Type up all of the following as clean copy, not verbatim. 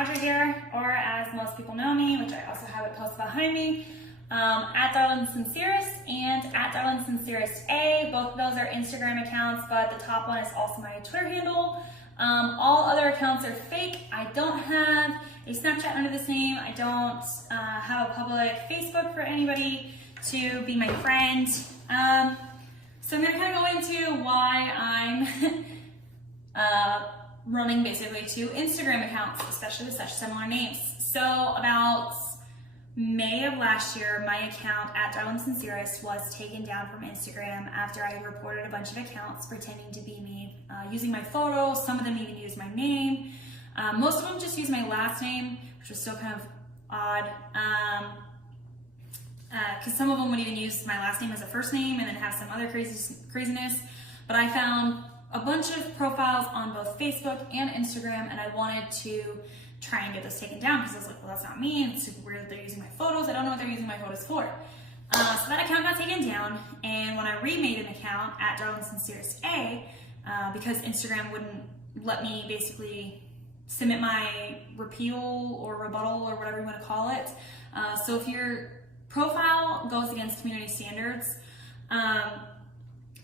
Audrey here, or as most people know me, which I also have it posted behind me, at Darlinsincerest and at Darlinsincerest A. Both of those are Instagram accounts, but the top one is also my Twitter handle. All other accounts are fake. I don't have a Snapchat under this name. I don't have a public Facebook for anybody to be my friend. So I'm going to kind of go into why I'm running basically two Instagram accounts, especially with such similar names. So about May of last year, my account at Darlinsincerest was taken down from Instagram after I had reported a bunch of accounts pretending to be me, using my photos. Some of them even used my name. Most of them just used my last name, which was still kind of odd. Because some of them would even use my last name as a first name and then have some other craziness. But I found a bunch of profiles on both Facebook and Instagram, and I wanted to try and get those taken down because I was like, well, that's not me. It's super weird that they're using my photos. I don't know what they're using my photos for. So that account got taken down, and when I remade an account at Darlinsincerest A, because Instagram wouldn't let me basically submit my repeal or rebuttal or whatever you want to call it. So if your profile goes against community standards,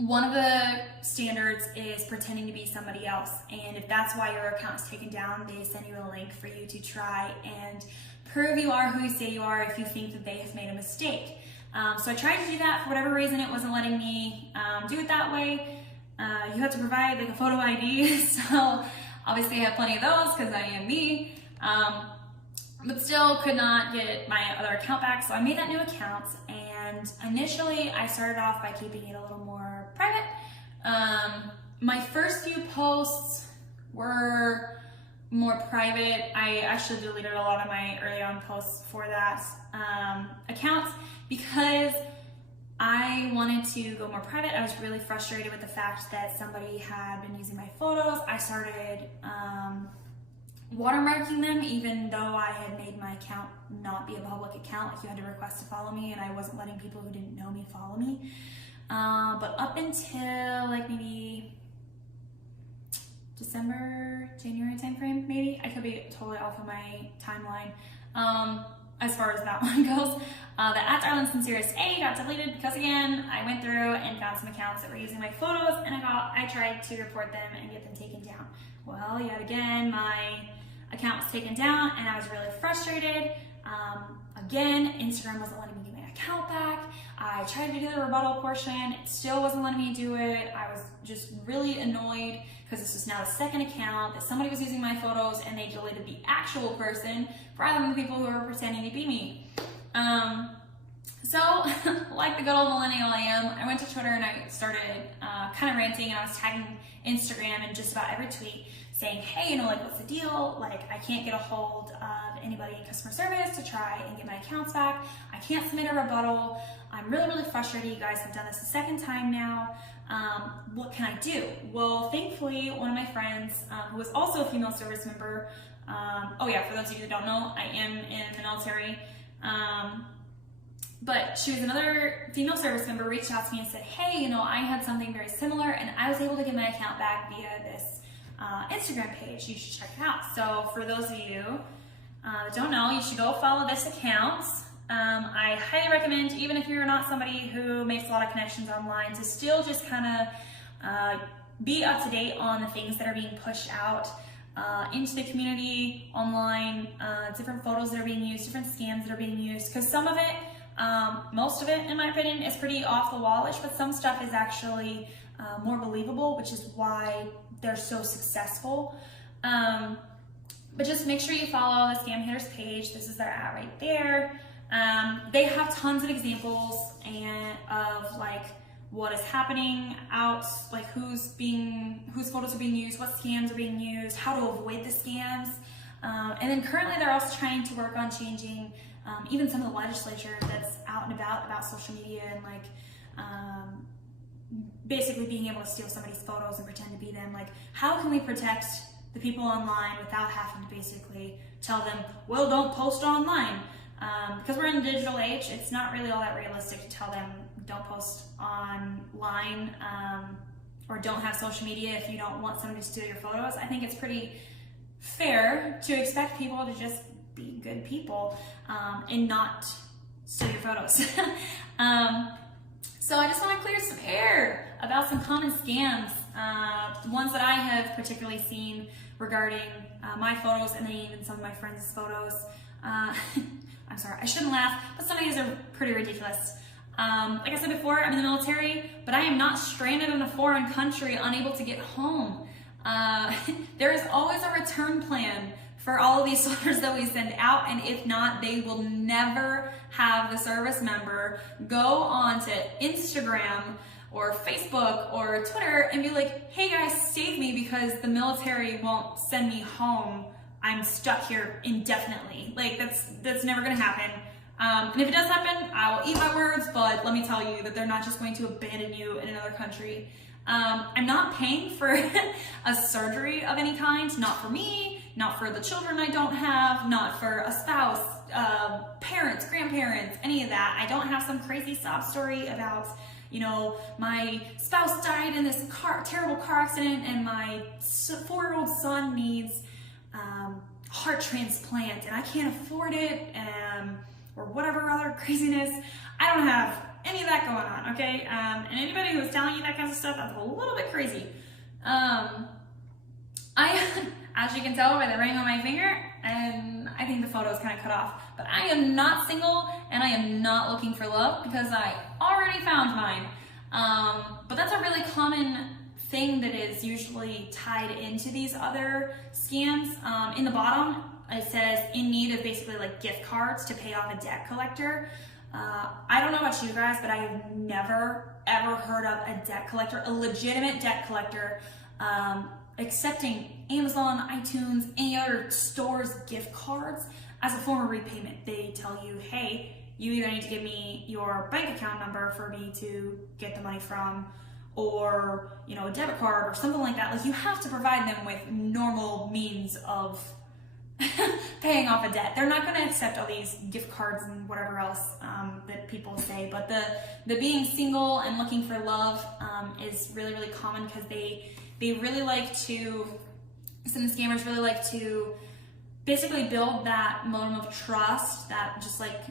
one of the standards is pretending to be somebody else, and if that's why your account is taken down, they send you a link for you to try and prove you are who you say you are if you think that they have made a mistake. So I tried to do that. For whatever reason, it wasn't letting me do it that way. You have to provide like a photo ID, so obviously I have plenty of those because I am me, but still could not get my other account back, so I made that new account. And initially, I started off by keeping it a little more private. My first few posts were more private. I actually deleted a lot of my early on posts for that account because I wanted to go more private. I was really frustrated with the fact that somebody had been using my photos. I started watermarking them, even though I had made my account not be a public account. Like, you had to request to follow me, and I wasn't letting people who didn't know me follow me. But up until like maybe December, January timeframe, maybe. I could be totally off of my timeline as far as that one goes. The at Darlinsincerest A got deleted because, again, I went through and found some accounts that were using my photos, and I tried to report them and get them taken down. Well, yet again, my account was taken down, and I was really frustrated. Again, Instagram wasn't letting me get my account back. I tried to do the rebuttal portion. It still wasn't letting me do it. I was just really annoyed because this was now the second account that somebody was using my photos, and they deleted the actual person rather than the people who were pretending to be me. So, like the good old millennial I am, I went to Twitter and I started kind of ranting, and I was tagging Instagram in just about every tweet saying, hey, like, what's the deal? Like, I can't get a hold of anybody in customer service to try and get my accounts back. I can't submit a rebuttal. I'm really, really frustrated. You guys have done this a second time now. What can I do? Well, thankfully, one of my friends, who was also a female service member, oh yeah, for those of you that don't know, I am in the military, but she was another female service member, reached out to me and said, hey, I had something very similar, and I was able to get my account back via this Instagram page. You should check it out. So for those of you that don't know, you should go follow this account. I highly recommend, even if you're not somebody who makes a lot of connections online, to still just kind of be up to date on the things that are being pushed out into the community online, different photos that are being used, different scams that are being used, because some of it, most of it, in my opinion, is pretty off the wallish, but some stuff is actually more believable, which is why they're so successful. But just make sure you follow the ScamHaters page. This is their ad right there. They have tons of examples of like what is happening out, like whose photos are being used, what scams are being used, how to avoid the scams. And then currently they're also trying to work on changing even some of the legislature that's out and about social media, and like basically being able to steal somebody's photos and pretend to be them. Like, how can we protect the people online without having to basically tell them, well, don't post online? Because we're in a digital age, it's not really all that realistic to tell them don't post online or don't have social media if you don't want somebody to steal your photos. I think it's pretty fair to expect people to just be good people and not steal your photos. So I just want to clear some air about some common scams, the ones that I have particularly seen regarding my photos and then even some of my friends' photos. I'm sorry, I shouldn't laugh, but some of these are pretty ridiculous. Like I said before, I'm in the military, but I am not stranded in a foreign country, unable to get home. There is always a return plan for all of these soldiers that we send out, and if not, they will never have the service member go on to Instagram or Facebook or Twitter and be like, hey guys, save me because the military won't send me home. I'm stuck here indefinitely. Like, that's never gonna happen. And if it does happen, I will eat my words, but let me tell you that they're not just going to abandon you in another country. I'm not paying for a surgery of any kind, not for me, not for the children I don't have, not for a spouse, parents, grandparents, any of that. I don't have some crazy sob story about, you know, my spouse died in this terrible car accident and my 4-year-old son needs heart transplant and I can't afford it, or whatever other craziness. I don't have any of that going on, okay? And anybody who's telling you that kind of stuff, that's a little bit crazy. As you can tell by the ring on my finger, and I think the photo is kind of cut off, but I am not single and I am not looking for love because I already found mine. But that's a really common thing that is usually tied into these other scams. In the bottom, it says in need of basically like gift cards to pay off a debt collector. I don't know about you guys, but I have never ever heard of a debt collector, a legitimate debt collector, accepting Amazon, iTunes, any other store's gift cards as a form of repayment. They tell you, hey, you either need to give me your bank account number for me to get the money from, or, you know, a debit card or something like that. Like, you have to provide them with normal means of paying off a debt. They're not going to accept all these gift cards and whatever else that people say, but the being single and looking for love is really, really common because they really like to, some scammers really like to basically build that moment of trust, that just like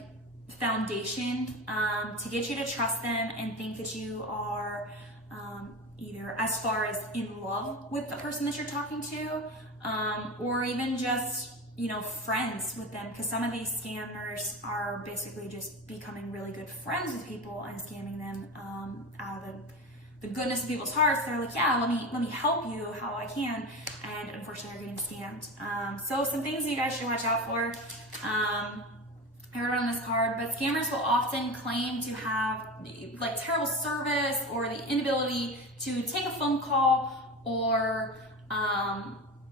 foundation to get you to trust them and think that you are either as far as in love with the person that you're talking to, or even just, you know, friends with them, because some of these scammers are basically just becoming really good friends with people and scamming them out of the goodness of people's hearts. They're like, yeah, let me help you how I can, and unfortunately they're getting scammed. So some things that you guys should watch out for. I wrote it on this card, but scammers will often claim to have like terrible service or the inability to take a phone call or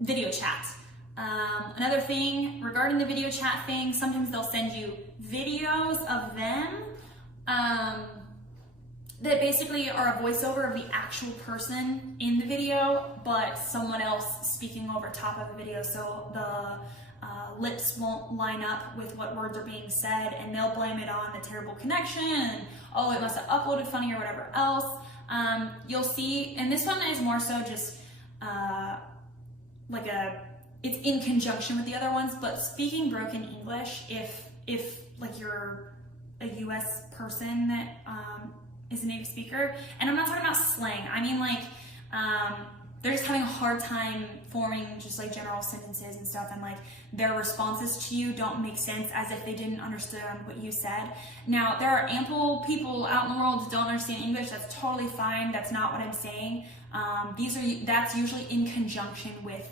video chat. Another thing regarding the video chat thing, sometimes they'll send you videos of them that basically are a voiceover of the actual person in the video, but someone else speaking over top of the video, so the lips won't line up with what words are being said, and they'll blame it on the terrible connection, and, oh, it must have uploaded funny or whatever else. You'll see, and this one is more so just it's in conjunction with the other ones, but speaking broken English, if like you're a US person that is a native speaker, and I'm not talking about slang, I mean like they're just having a hard time forming just like general sentences and stuff, and like their responses to you don't make sense, as if they didn't understand what you said. Now, there are ample people out in the world that don't understand English. That's totally fine. That's not what I'm saying. That's usually in conjunction with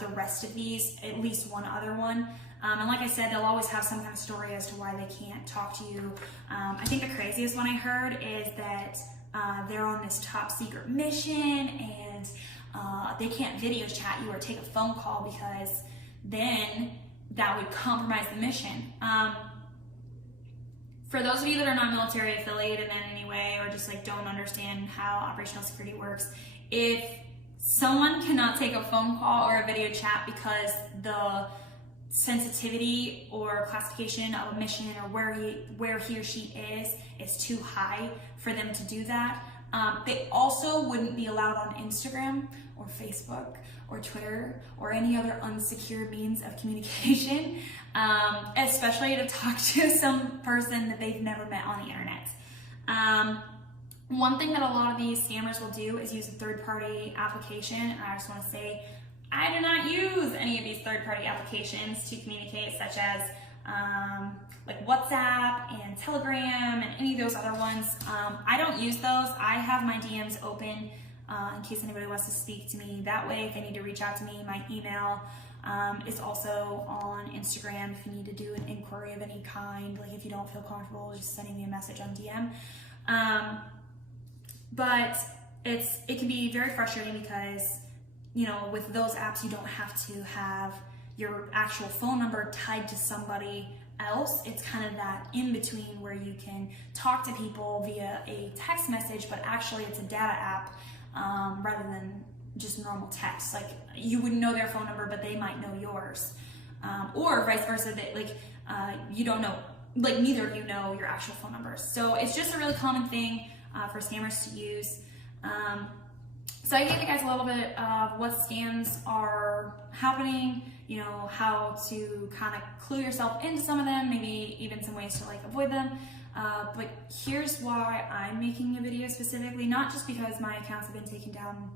the rest of these, at least one other one. And like I said, they'll always have some kind of story as to why they can't talk to you. I think the craziest one I heard is that they're on this top secret mission and they can't video chat you or take a phone call because then that would compromise the mission. For those of you that are not military affiliated in any way, or just like don't understand how operational security works, if someone cannot take a phone call or a video chat because the sensitivity or classification of a mission or where he or she is too high for them to do that, they also wouldn't be allowed on Instagram or Facebook or Twitter or any other unsecure means of communication, especially to talk to some person that they've never met on the internet. One thing that a lot of these scammers will do is use a third-party application, and I just want to say I do not use any of these third-party applications to communicate, such as like WhatsApp and Telegram and any of those other ones. I don't use those. I have my DMs open in case anybody wants to speak to me that way. If they need to reach out to me, my email is also on Instagram if you need to do an inquiry of any kind, like if you don't feel comfortable just sending me a message on DM. But it can be very frustrating because, you know, with those apps, you don't have to have your actual phone number tied to somebody else. It's kind of that in between where you can talk to people via a text message, but actually it's a data app rather than just normal text. Like, you wouldn't know their phone number, but they might know yours, or vice versa. That you don't know, like neither of you know your actual phone numbers. So it's just a really common thing for scammers to use. So I gave you guys a little bit of what scams are happening, you know, how to kind of clue yourself into some of them, maybe even some ways to like avoid them. But here's why I'm making a video specifically, not just because my accounts have been taken down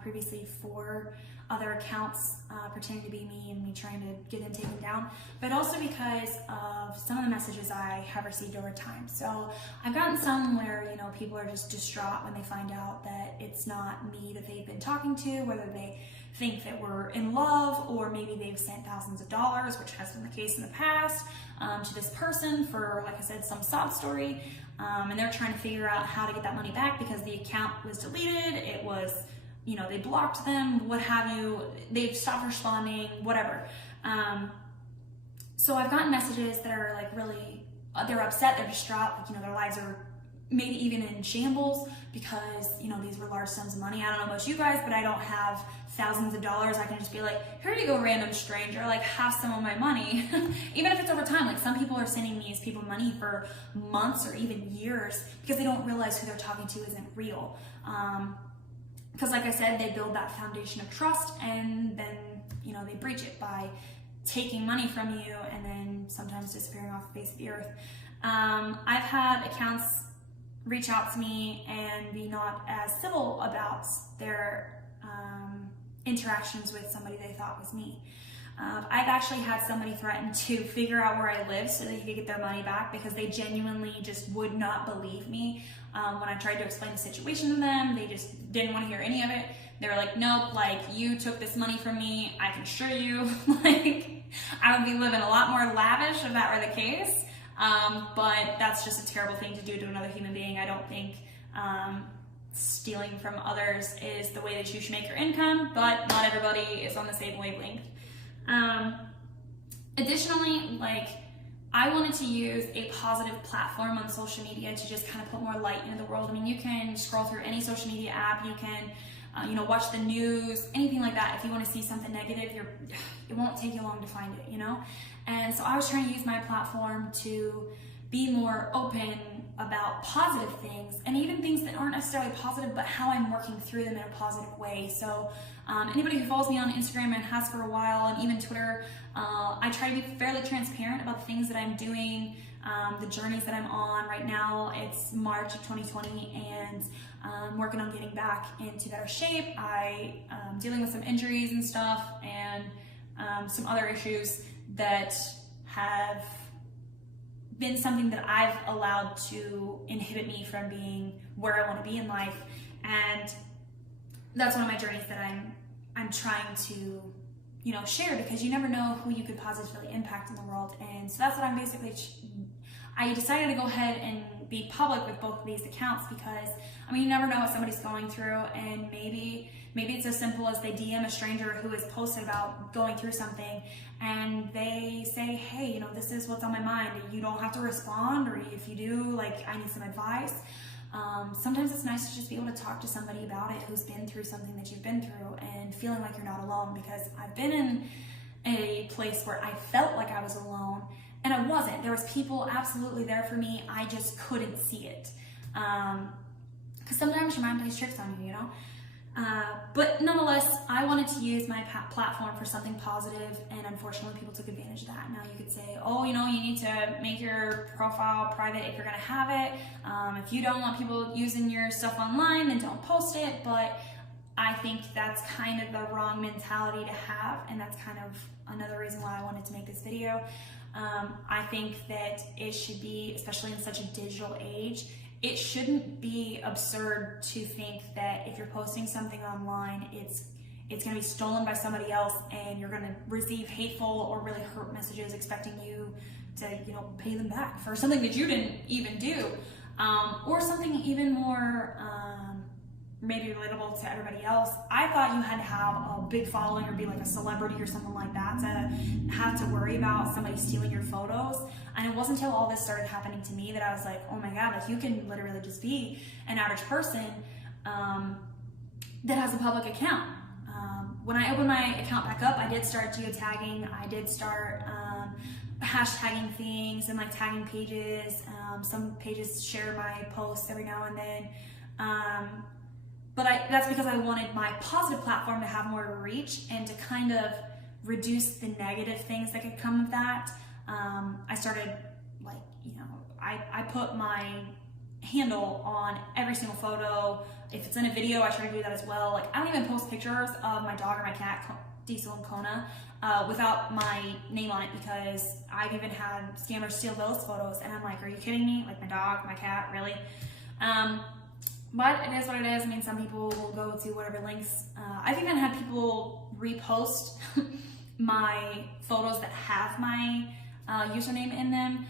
previously for other accounts pretending to be me and me trying to get them taken down, but also because of some of the messages I have received over time. So I've gotten some where, you know, people are just distraught when they find out that it's not me that they've been talking to, whether they think that we're in love, or maybe they've sent thousands of dollars, which has been the case in the past, to this person for, like I said, some sob story, and they're trying to figure out how to get that money back because the account was deleted, it was, you know, they blocked them, what have you, they've stopped responding, whatever. So I've gotten messages that are like really, they're upset, they're distraught, like, you know, their lives are maybe even in shambles because, you know, these were large sums of money. I don't know about you guys, but I don't have thousands of dollars. I can just be like, here you go, random stranger, like have some of my money. Even if it's over time, like some people are sending these people money for months or even years because they don't realize who they're talking to isn't real. Because like I said, they build that foundation of trust and then, you know, they breach it by taking money from you and then sometimes disappearing off the face of the earth. I've had accounts reach out to me and be not as civil about their interactions with somebody they thought was me. I've actually had somebody threaten to figure out where I live so they could get their money back because they genuinely just would not believe me. When I tried to explain the situation to them, they just didn't want to hear any of it. They were like, nope, like you took this money from me. I can assure you, like I would be living a lot more lavish if that were the case. But that's just a terrible thing to do to another human being. I don't think stealing from others is the way that you should make your income, but not everybody is on the same wavelength. Additionally, like I wanted to use a positive platform on social media to just kind of put more light into the world. I mean, you can scroll through any social media app, you can you know, watch the news, anything like that. If you want to see something negative, it won't take you long to find it, you know? And so I was trying to use my platform to be more open about positive things and even things that aren't necessarily positive, but how I'm working through them in a positive way. So anybody who follows me on Instagram and has for a while, and even Twitter, I try to be fairly transparent about the things that I'm doing, the journeys that I'm on. Right now, it's March of 2020, and I'm working on getting back into better shape. I'm dealing with some injuries and stuff, and some other issues that have been something that I've allowed to inhibit me from being where I want to be in life. And that's one of my journeys that I'm trying to, you know, share, because you never know who you could positively impact in the world. And so that's what I'm basically, I decided to go ahead and be public with both of these accounts because, I mean, you never know what somebody's going through, and maybe it's as simple as they DM a stranger who has posted about going through something and they say, hey, you know, this is what's on my mind. You don't have to respond, or if you do, like, I need some advice. Sometimes it's nice to just be able to talk to somebody about it who's been through something that you've been through and feeling like you're not alone, because I've been in a place where I felt like I was alone and I wasn't. There was people absolutely there for me. I just couldn't see it. Because sometimes your mind plays tricks on you, you know? But nonetheless, I wanted to use my platform for something positive, and unfortunately people took advantage of that. Now you could say, oh, you know, you need to make your profile private if you're gonna have it. If you don't want people using your stuff online, then don't post it. But I think that's kind of the wrong mentality to have, and that's kind of another reason why I wanted to make this video. I think that it should be, especially in such a digital age, it shouldn't be absurd to think that if you're posting something online, it's going to be stolen by somebody else, and you're going to receive hateful or really hurt messages expecting you to, you know, pay them back for something that you didn't even do, or something even more maybe relatable to everybody else. I thought you had to have a big following or be like a celebrity or something like that to have to worry about somebody stealing your photos. And it wasn't until all this started happening to me that I was like, oh my God, like you can literally just be an average person that has a public account. When I opened my account back up, I did start geotagging. I did start hashtagging things and like tagging pages. Some pages share my posts every now and then. But that's because I wanted my positive platform to have more reach and to kind of reduce the negative things that could come of that. I started, like, you know, I put my handle on every single photo. If it's in a video, I try to do that as well. Like, I don't even post pictures of my dog or my cat, Diesel and Kona, without my name on it, because I've even had scammers steal those photos, and I'm like, are you kidding me? Like, my dog, my cat, really? But it is what it is. I mean, some people will go to whatever links. I've even had people repost my photos that have my username in them.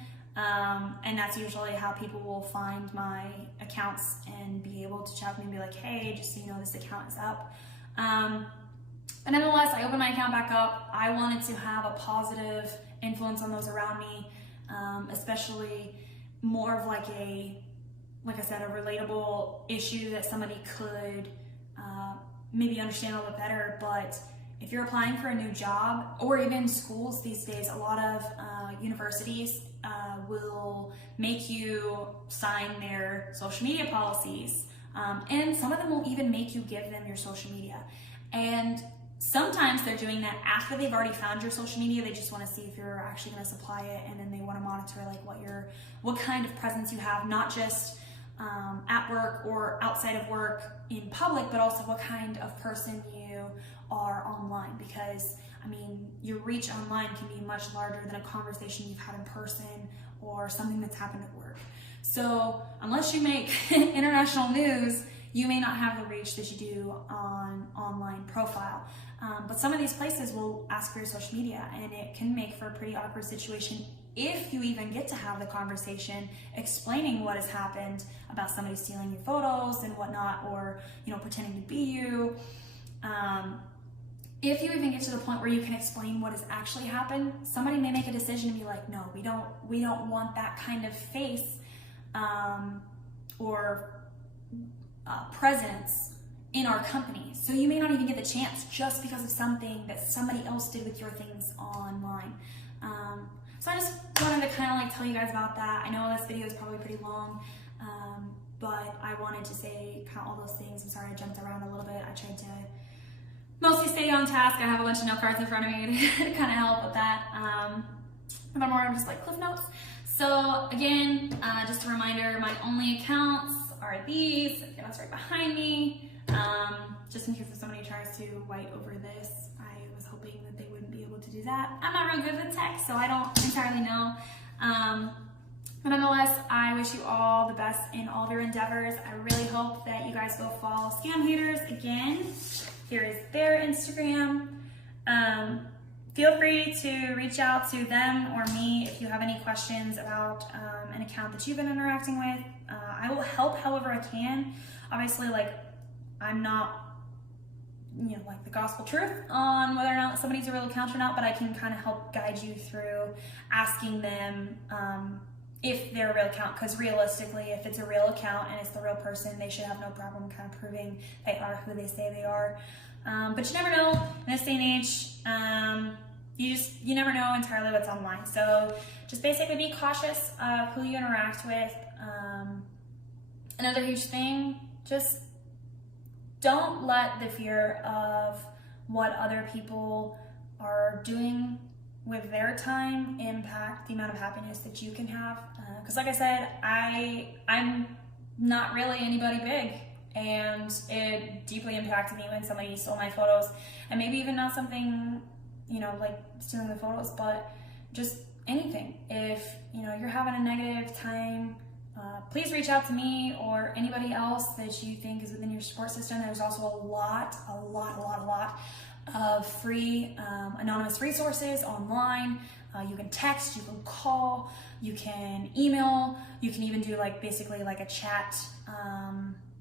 And that's usually how people will find my accounts and be able to chat with me and be like, hey, just so you know, this account is up. But nonetheless, I opened my account back up. I wanted to have a positive influence on those around me, especially more of like I said, a relatable issue that somebody could maybe understand a little bit better. But if you're applying for a new job, or even schools these days, a lot of universities will make you sign their social media policies. And some of them will even make you give them your social media. And sometimes they're doing that after they've already found your social media. They just want to see if you're actually going to supply it, and then they want to monitor like what kind of presence you have, not just at work or outside of work in public, but also what kind of person you are online. Because I mean, your reach online can be much larger than a conversation you've had in person or something that's happened at work. So unless you make international news, you may not have the reach that you do on online profile. But some of these places will ask for your social media, and it can make for a pretty awkward situation if you even get to have the conversation explaining what has happened about somebody stealing your photos and whatnot, or, you know, pretending to be you. If you even get to the point where you can explain what has actually happened, somebody may make a decision to be like, no, we don't want that kind of face or presence in our company. So you may not even get the chance just because of something that somebody else did with your things online. So I just wanted to kind of like tell you guys about that. I know this video is probably pretty long, but I wanted to say kind of all those things. I'm sorry I jumped around a little bit. I tried to mostly stay on task. I have a bunch of note cards in front of me to kind of help with that. But I'm more just like cliff notes. So again, just a reminder, my only accounts are these. That's right behind me. Just in case if somebody tries to white over this, I was hoping that they wouldn't be able to do that. I'm not real good with tech, so I don't entirely know. But nonetheless, I wish you all the best in all of your endeavors. I really hope that you guys go follow ScamHaters again. Here is their Instagram. Feel free to reach out to them or me if you have any questions about an account that you've been interacting with. I will help however I can. Obviously, like, I'm not, you know, like the gospel truth on whether or not somebody's a real account or not, but I can kind of help guide you through asking them if they're a real account, because realistically, if it's a real account and it's the real person, they should have no problem kind of proving they are who they say they are. But you never know in this day and age. You never know entirely what's online. So just basically be cautious of who you interact with. Another huge thing, just don't let the fear of what other people are doing with their time impact the amount of happiness that you can have. Because like I said, I'm not really anybody big, and it deeply impacted me when somebody stole my photos. And maybe even not something, you know, like stealing the photos, but just anything. If, you know, you're having a negative time, please reach out to me or anybody else that you think is within your support system. There's also a lot of free anonymous resources online. You can text, you can call, you can email, you can even do like basically like a chat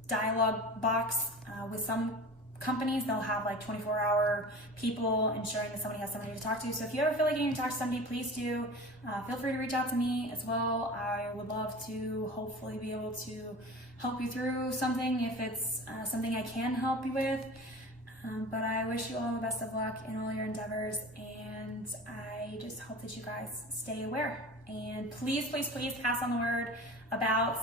dialogue box with some companies. They'll have like 24-hour people ensuring that somebody has somebody to talk to. So if you ever feel like you need to talk to somebody, please do. Feel free to reach out to me as well. I would love to hopefully be able to help you through something if it's something I can help you with. But I wish you all the best of luck in all your endeavors, and I just hope that you guys stay aware. And please, please, please pass on the word about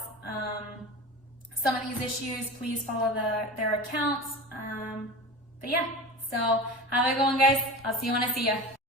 some of these issues. Please follow their accounts. But yeah, so have a good one, guys. I'll see you when I see you.